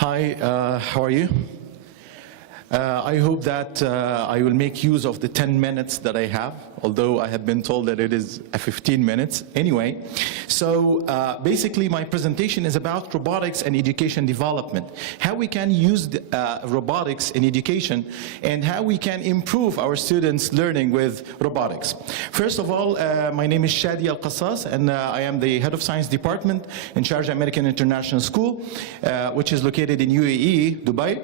Hi, how are you? I hope that I will make use of the 10 minutes that I have, although I have been told that it is 15 minutes. Anyway, so basically my presentation is about robotics and education development, how we can use robotics in education and how we can improve our students' learning with robotics. First of all, my name is Shadi Al-Qassas, and I am the head of science department in Sharjah American International School, which is located in UAE, Dubai.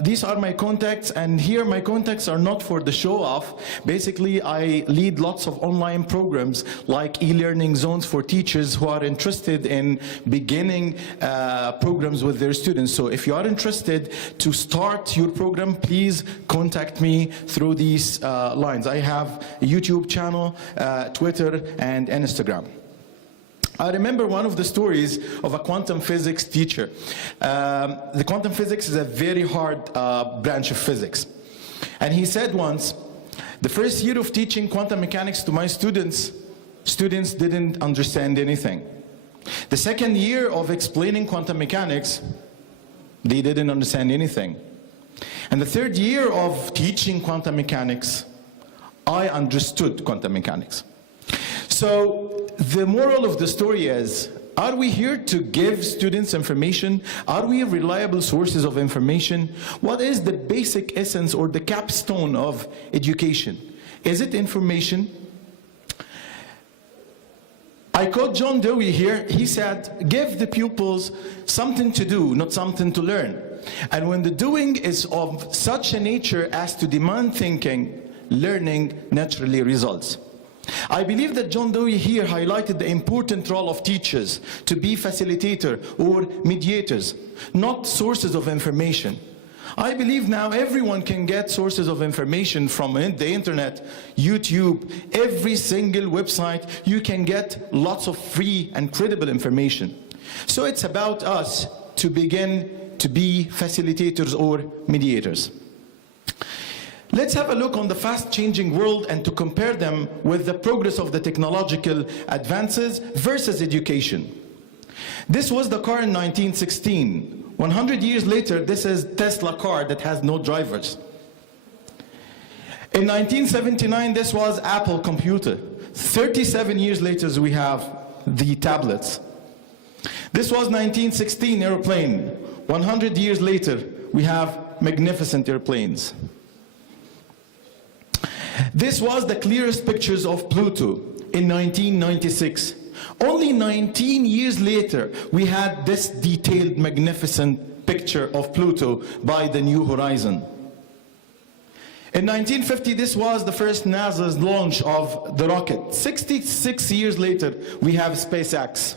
These are my contacts, and here my contacts are not for the show-off. Basically, I lead lots of online programs like e-learning zones for teachers who are interested in beginning programs with their students. So if you are interested to start your program, please contact me through these lines. I have a YouTube channel, Twitter, and Instagram. I remember one of the stories of a quantum physics teacher. The quantum physics is a very hard branch of physics. And he said once, the first year of teaching quantum mechanics to my students didn't understand anything. The second year of explaining quantum mechanics, they didn't understand anything. And the third year of teaching quantum mechanics, I understood quantum mechanics. So the moral of the story is, are we here to give students information? Are we reliable sources of information? What is the basic essence or the capstone of education? Is it information? I quote John Dewey here. He said, give the pupils something to do, not something to learn. And when the doing is of such a nature as to demand thinking, learning naturally results. I believe that John Dewey here highlighted the important role of teachers to be facilitator or mediators, not sources of information. I believe now everyone can get sources of information from the internet, YouTube, every single website. You can get lots of free and credible information. So it's about us to begin to be facilitators or mediators. Let's have a look on the fast-changing world and to compare them with the progress of the technological advances versus education. This was the car in 1916. 100 years later, this is Tesla car that has no drivers. In 1979, this was Apple computer. 37 years later, we have the tablets. This was 1916 airplane. 100 years later, we have magnificent airplanes. This was the clearest pictures of Pluto in 1996. Only 19 years later, we had this detailed, magnificent picture of Pluto by the New Horizon. In 1950, this was the first NASA's launch of the rocket. 66 years later, we have SpaceX.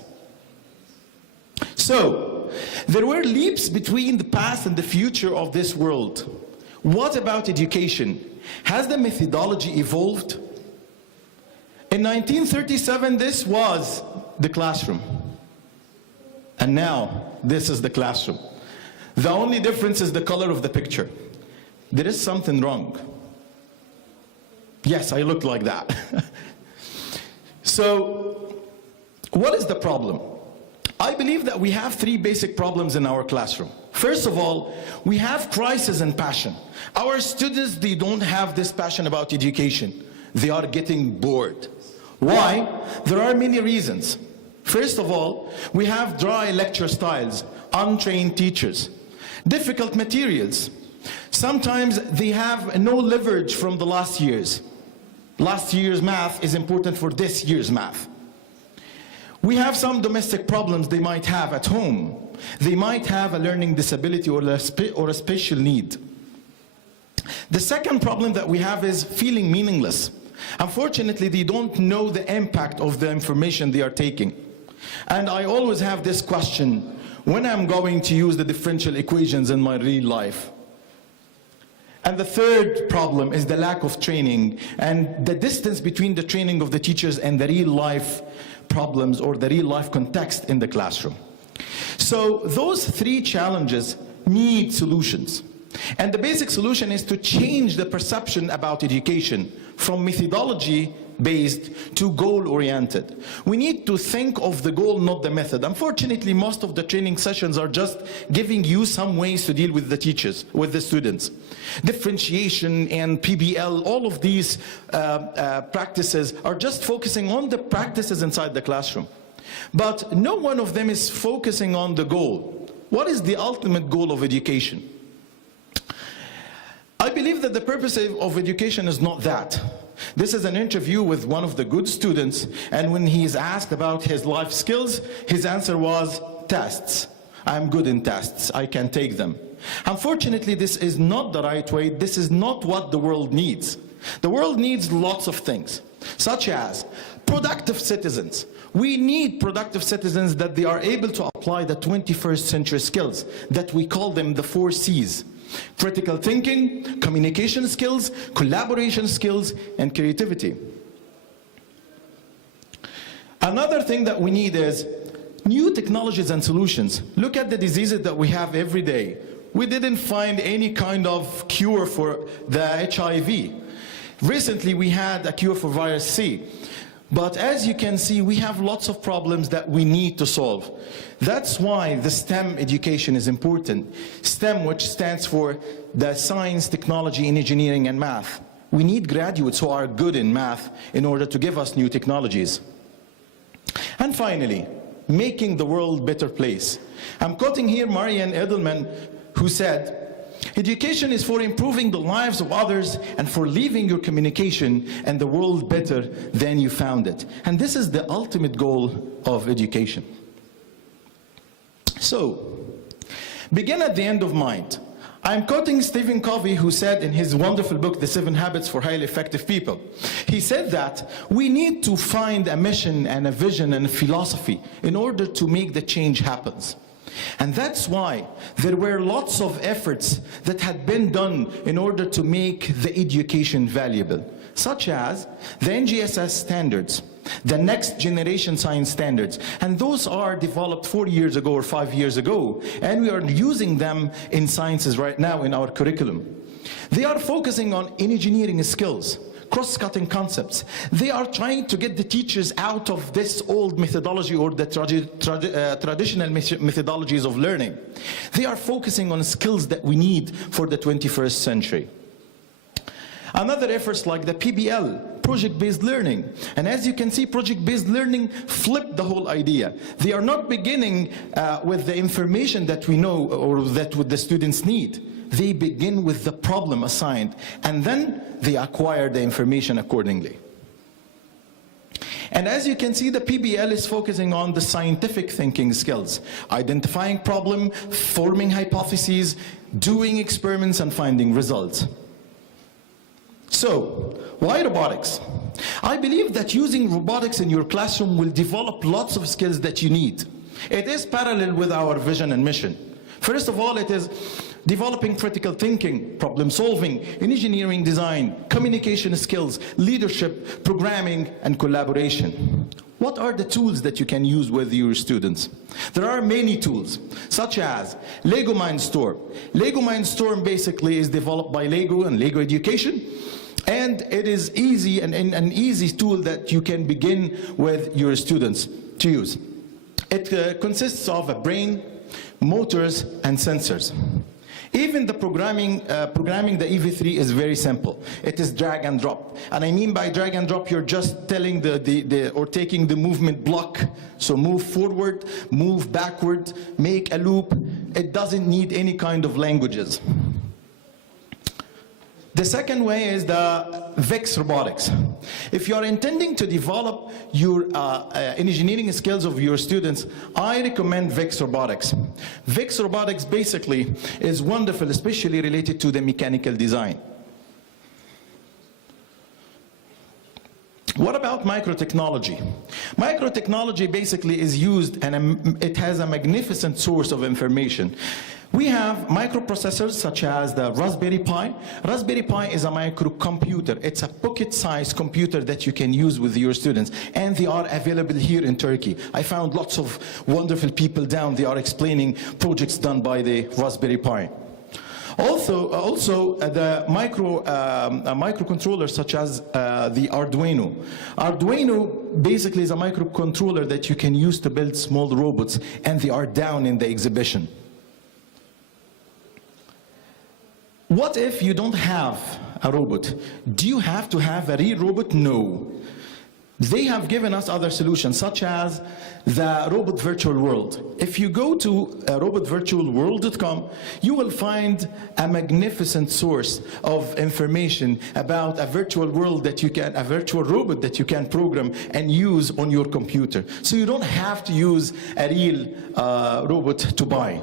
So, there were leaps between the past and the future of this world. What about education? Has the methodology evolved? In 1937, this was the classroom. And now, this is the classroom. The only difference is the color of the picture. There is something wrong. Yes, I look like that. So, what is the problem? I believe that we have three basic problems in our classroom. First of all, we have crisis and passion. Our students, they don't have this passion about education. They are getting bored. Why? There are many reasons. First of all, we have dry lecture styles, untrained teachers, difficult materials. Sometimes they have no leverage from the last year's. Last year's math is important for this year's math. We have some domestic problems they might have at home. They might have a learning disability or a special need. The second problem that we have is feeling meaningless. Unfortunately, they don't know the impact of the information they are taking. And I always have this question, when I'm going to use the differential equations in my real life? And the third problem is the lack of training and the distance between the training of the teachers and the real life problems or the real life context in the classroom. So those three challenges need solutions. And the basic solution is to change the perception about education from methodology based to goal-oriented. We need to think of the goal, not the method. Unfortunately, most of the training sessions are just giving you some ways to deal with the teachers, with the students. Differentiation and PBL, all of these practices are just focusing on the practices inside the classroom. But no one of them is focusing on the goal. What is the ultimate goal of education? I believe that the purpose of education is not that. This is an interview with one of the good students, and when he is asked about his life skills, his answer was tests. I'm good in tests, I can take them. Unfortunately, this is not the right way. This is not what the world needs. The world needs lots of things, such as productive citizens. We need productive citizens that they are able to apply the 21st century skills, that we call them the 4 C's. Critical thinking, communication skills, collaboration skills, and creativity. Another thing that we need is new technologies and solutions. Look at the diseases that we have every day. We didn't find any kind of cure for the HIV. Recently we had a cure for virus C. But as you can see, we have lots of problems that we need to solve. That's why the STEM education is important. STEM, which stands for the science, technology, engineering, and math. We need graduates who are good in math in order to give us new technologies. And finally, making the world a better place. I'm quoting here Marianne Edelman, who said, "Education is for improving the lives of others and for leaving your communication and the world better than you found it." And this is the ultimate goal of education. So, begin at the end of mind. I'm quoting Stephen Covey, who said in his wonderful book, The 7 Habits for Highly Effective People. He said that we need to find a mission and a vision and a philosophy in order to make the change happen. And that's why there were lots of efforts that had been done in order to make the education valuable, such as the NGSS standards, the next generation science standards, and those are developed 4 years ago or 5 years ago, and we are using them in sciences right now in our curriculum. They are focusing on engineering skills, cross-cutting concepts. They are trying to get the teachers out of this old methodology or the traditional methodologies of learning. They are focusing on skills that we need for the 21st century. Another efforts like the PBL, project-based learning. And as you can see, project-based learning flipped the whole idea. They are not beginning with the information that we know or that the students need. They begin with the problem assigned, and then they acquire the information accordingly. And as you can see, the PBL is focusing on the scientific thinking skills, identifying problem, forming hypotheses, doing experiments, and finding results. So, why robotics? I believe that using robotics in your classroom will develop lots of skills that you need. It is parallel with our vision and mission. First of all, it is developing critical thinking, problem solving, engineering design, communication skills, leadership, programming, and collaboration. What are the tools that you can use with your students? There are many tools, such as Lego Mindstorm. Lego Mindstorm basically is developed by Lego and Lego Education, and it is easy and an easy tool that you can begin with your students to use. It consists of a brain, motors, and sensors. Even the programming the EV3 is very simple. It is drag and drop. And I mean by drag and drop, you're just telling or taking the movement block. So move forward, move backward, make a loop. It doesn't need any kind of languages. The second way is the VIX robotics. If you are intending to develop your engineering skills of your students, I recommend VIX robotics. VIX robotics basically is wonderful, especially related to the mechanical design. What about microtechnology? Microtechnology basically is used, and it has a magnificent source of information. We have microprocessors such as the Raspberry Pi. Raspberry Pi is a microcomputer. It's a pocket-sized computer that you can use with your students, and they are available here in Turkey. I found lots of wonderful people down. They are explaining projects done by the Raspberry Pi. Also the microcontrollers such as the Arduino. Arduino basically is a microcontroller that you can use to build small robots, and they are down in the exhibition. What if you don't have a robot? Do you have to have a real robot? No. They have given us other solutions, such as the Robot Virtual World. If you go to robotvirtualworld.com, you will find a magnificent source of information about a virtual world that you can, a virtual robot that you can program and use on your computer. So you don't have to use a real robot to buy.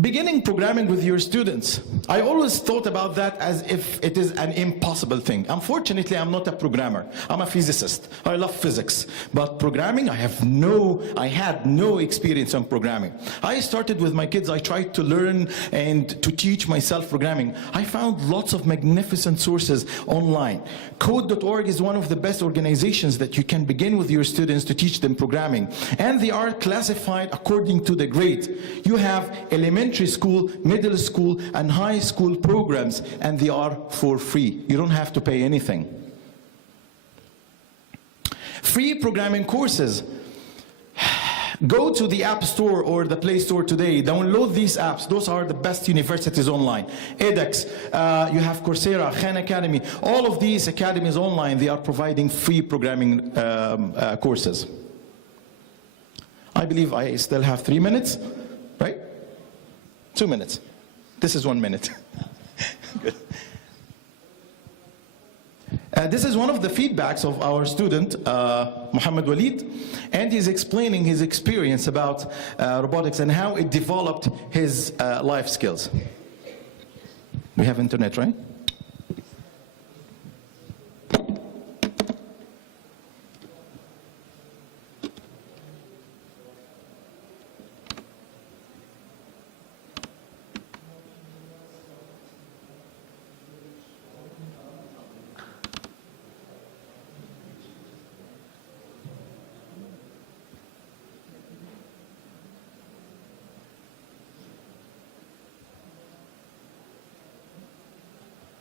Beginning programming with your students. I always thought about that as if it is an impossible thing. Unfortunately, I'm not a programmer. I'm a physicist. I love physics. But programming, I had no experience on programming. I started with my kids. I tried to learn and to teach myself programming. I found lots of magnificent sources online. Code.org is one of the best organizations that you can begin with your students to teach them programming. And they are classified according to the grade. You have elementary school, middle school, and high school programs, and they are for free. You don't have to pay anything. Free programming courses. Go to the App Store or the Play Store today. Download these apps. Those are the best universities online. edX, you have Coursera, Khan Academy. All of these academies online, they are providing free programming courses. I believe I still have 3 minutes, right? 2 minutes. This is 1 minute. Good. This is one of the feedbacks of our student, Muhammad Walid, and he's explaining his experience about robotics and how it developed his life skills. We have internet, right?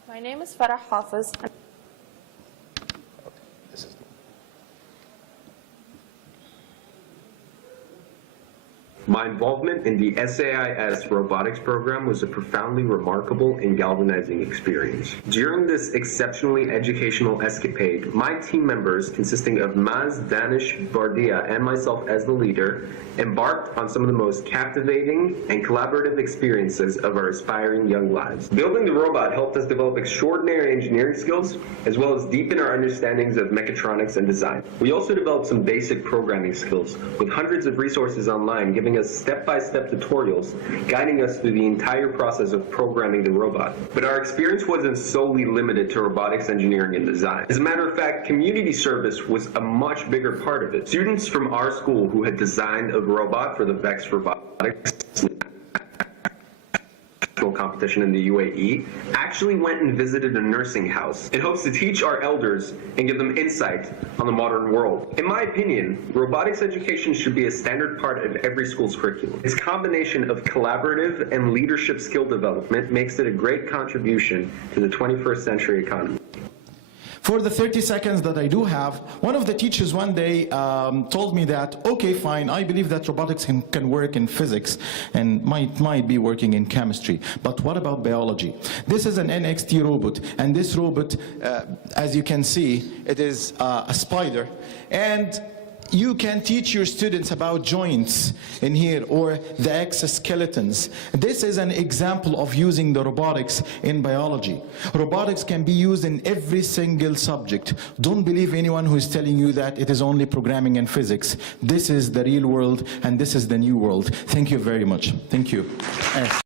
My name is Farah Hafiz. My involvement in the SAIS robotics program was a profoundly remarkable and galvanizing experience. During this exceptionally educational escapade, my team members, consisting of Maz, Danish, Bardia, and myself as the leader, embarked on some of the most captivating and collaborative experiences of our aspiring young lives. Building the robot helped us develop extraordinary engineering skills, as well as deepen our understandings of mechatronics and design. We also developed some basic programming skills, with hundreds of resources online giving us step-by-step tutorials guiding us through the entire process of programming the robot. But our experience wasn't solely limited to robotics engineering and design. As a matter of fact, community service was a much bigger part of it. Students from our school who had designed a robot for the VEX Robotics competition in the UAE actually went and visited a nursing house in hopes to teach our elders and give them insight on the modern world. In my opinion, robotics education should be a standard part of every school's curriculum. Its combination of collaborative and leadership skill development makes it a great contribution to the 21st century economy. For the 30 seconds that I do have, one of the teachers one day told me that, okay, fine, I believe that robotics can work in physics and might be working in chemistry, but what about biology? This is an NXT robot, and this robot, as you can see, it is a spider, and you can teach your students about joints in here or the exoskeletons. This is an example of using the robotics in biology. Robotics can be used in every single subject. Don't believe anyone who is telling you that it is only programming and physics. This is the real world, and this is the new world. Thank you very much. Thank you.